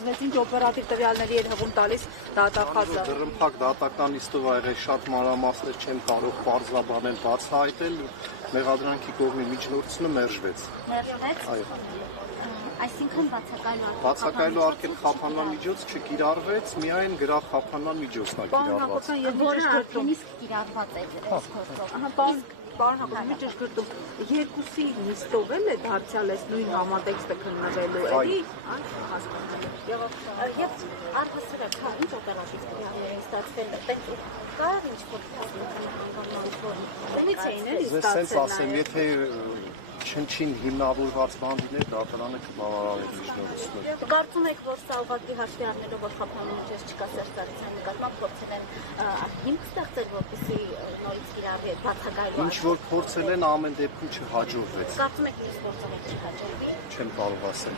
պարզվեց ինչ օպերատիվ տվյալների էր հղում տալիս դատախազը։ Դրամփակ դատական իստով ա եղել շատ մանրամասներ չեմ կարող պարզաբանել բացահայտել, մեղադրանքի կողմի միջնորդությունը մերժվեց։ Մերժվեց։ Այո։ Այսինքն բացակայելու արկել խափանման միջոց չկիրառվեց, միայն գրախափանման միջոցն ա կիրառված։ որը արդեն իսկ կիրառված է այս գործով։ Պարոն Հակոբյանի ճշգրտում, երկուսի նիստով էլ է դարձյալ այս նույն համատեքստը քննվելու էլի, Եվ առհասարակ ինչ օպերատիվ տվյալներ ստացվել, տենց կար ինչ-որ տնից էին էլի Ձեզ սենց ստացել ասեմ, եթե չնչին հիմնավորված բանդիներ դատարանը կբավարարի միջնորդությունը։ Կարծում եք, որ սա ուղղակի հաշվի առնելով, որ խափանման միջոց չկա Սերժ Սարգսյանի նկատմամբ փորձել են հիմք ստեղծել, որպեսզի նորից կիրառվի բացակայելու։ Ինչ որ փորձել են, ամեն դեպքում չհաջողվեց։ Կարծում եք, ինչ գործողություն չհաջողվի։ Չեմ կարող ասել։